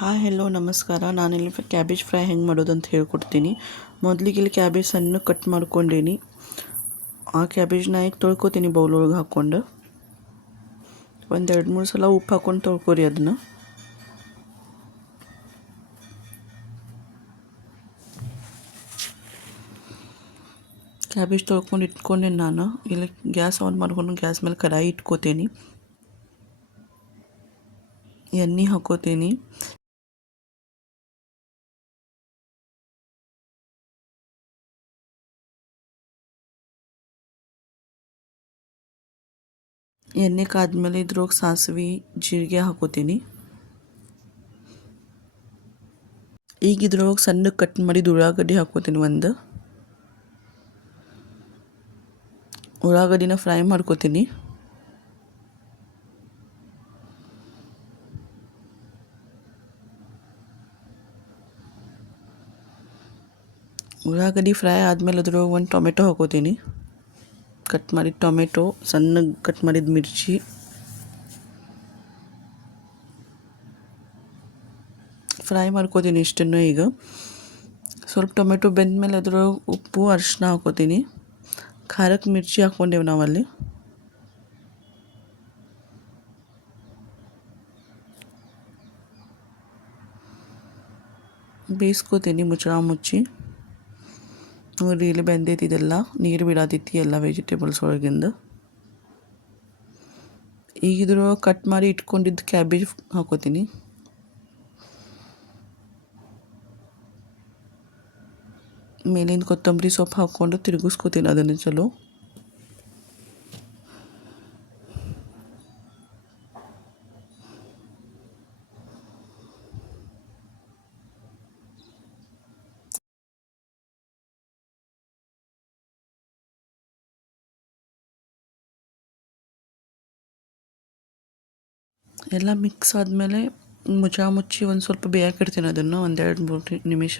Hi hello ನಮಸ್ಕಾರ. ನಾನಿಲ್ಲಿ cabbage fry ಹೆಂಗೆ ಮಾಡೋದು ಅಂತ ಹೇಳ್ಕೊಡ್ತೀನಿ. ಮೊದಲಿಗೆ ಇಲ್ಲಿ ಕ್ಯಾಬೇಜ್ ಸಣ್ಣ ಕಟ್ ಮಾಡ್ಕೊಂಡೀನಿ. ಆ ಕ್ಯಾಬೇಜ್ನ ಈಗ ತೊಳ್ಕೊತೀನಿ ಬೌಲೊಳಗೆ ಹಾಕ್ಕೊಂಡು. ಒಂದು 2-3 ಸಲ ಉಪ್ಪು ಹಾಕ್ಕೊಂಡು ತೊಳ್ಕೊರಿ ಅದನ್ನು. ಕ್ಯಾಬೇಜ್ ತೊಳ್ಕೊಂಡು ಇಟ್ಕೊಂಡೆ ನಾನು. ಇಲ್ಲಿ ಗ್ಯಾಸ್ ಆನ್ ಮಾಡ್ಕೊಂಡು ಗ್ಯಾಸ್ ಮೇಲೆ ಕಡಾಯಿ ಇಟ್ಕೋತೀನಿ. ಎಣ್ಣೆ ಹಾಕೋತೀನಿ. ಎಣ್ಣೆ ಕಾದ್ಮೇಲೆ ಇದ್ರೊಳಗೆ ಸಾಸಿವೆ ಜೀರಿಗೆ ಹಾಕೋತೀನಿ. ಈಗ ಇದ್ರೊಳಗೆ ಸಣ್ಣ ಕಟ್ ಮಾಡಿದ ಉಳ್ಳಾಗಡ್ಡಿ ಹಾಕೋತೀನಿ. ಉಳ್ಳಾಗಡ್ಡಿನ ಫ್ರೈ ಮಾಡ್ಕೋತೀನಿ. ಉಳ್ಳಾಗಡ್ಡಿ ಫ್ರೈ ಆದಮೇಲೆ ಅದ್ರೊಳಗೆ ಒಂದು ಟೊಮೆಟೊ ಹಾಕೋತೀನಿ. ಕಟ್ ಮಾಡಿದ ಟೊಮೆಟೊ, ಸಣ್ಣಗೆ ಕಟ್ ಮಾಡಿದ ಮಿರ್ಚಿ, ಫ್ರೈ ಮಾಡ್ಕೋತೀನಿ. ಇಷ್ಟನ್ನು ಈಗ ಸ್ವಲ್ಪ ಟೊಮೆಟೊ ಬೆಂದಮೇಲೆ ಅದ್ರೊಳಗೆ ಉಪ್ಪು ಅರಿಶಿನ ಹಾಕೋತೀನಿ. ಖಾರಕ್ಕೆ ಮಿರ್ಚಿ ಹಾಕ್ಕೊಂಡೇವು ನಾವಲ್ಲಿ. ಬೇಯಿಸ್ಕೋತೀನಿ ಮುಚ್ಚಿ. ನೋಡಿ ಇಲ್ಲಿ ಬೆಂದೈತಿ. ಇದೆಲ್ಲ ನೀರು ಬಿಡಾತೈತಿ ಎಲ್ಲ ವೆಜಿಟೇಬಲ್ಸ್ ಒಳಗಿಂದ. ಈಗ ಇದ್ರೊಳಗೆ ಕಟ್ ಮಾಡಿ ಇಟ್ಕೊಂಡಿದ್ದು ಕ್ಯಾಬೇಜ್ ಹಾಕೋತೀನಿ. ಮೇಲಿಂದ ಕೊತ್ತಂಬರಿ ಸೊಪ್ಪು ಹಾಕ್ಕೊಂಡು ತಿರುಗಿಸ್ಕೋತೀನಿ ಅದನ್ನು ಚಲೋ. ಎಲ್ಲ ಮಿಕ್ಸ್ ಆದಮೇಲೆ ಮುಚ್ಚಿ ಒಂದು ಸ್ವಲ್ಪ ಬೇಯಕ್ಕಿಡ್ತೀನಿ ಅದನ್ನು 1-2-3 ನಿಮಿಷ.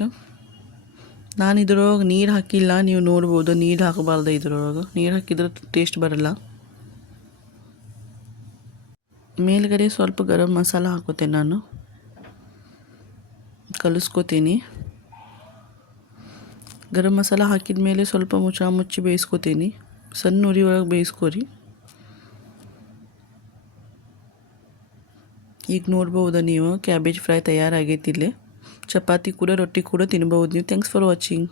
ನಾನು ಇದ್ರೊಳಗೆ ನೀರು ಹಾಕಿಲ್ಲ. ನೀವು ನೋಡ್ಬೋದು, ನೀರು ಹಾಕಬಾರ್ದು ಇದ್ರೊಳಗೆ. ನೀರು ಹಾಕಿದ್ರೆ ಟೇಸ್ಟ್ ಬರಲ್ಲ. ಮೇಲ್ಗಡೆ ಸ್ವಲ್ಪ ಗರಂ ಮಸಾಲ ಹಾಕೋತೀನಿ ನಾನು. ಕಲಿಸ್ಕೋತೀನಿ. ಗರಂ ಮಸಾಲ ಹಾಕಿದ ಮೇಲೆ ಸ್ವಲ್ಪ ಮುಚ್ಚಿ ಬೇಯಿಸ್ಕೋತೀನಿ. ಸಣ್ಣ ಉರಿ ಒಳಗೆ ಬೇಯಿಸ್ಕೊರಿ. ಈಗ ನೋಡ್ಬೋದು ನೀವು, ಕ್ಯಾಬೇಜ್ ಫ್ರೈ ತಯಾರಾಗೈತಿ. ಇಲ್ಲೇ ಚಪಾತಿ ಕೂಡ ರೊಟ್ಟಿ ಕೂಡ ತಿನ್ಬೋದು ನೀವು. Thanks for watching.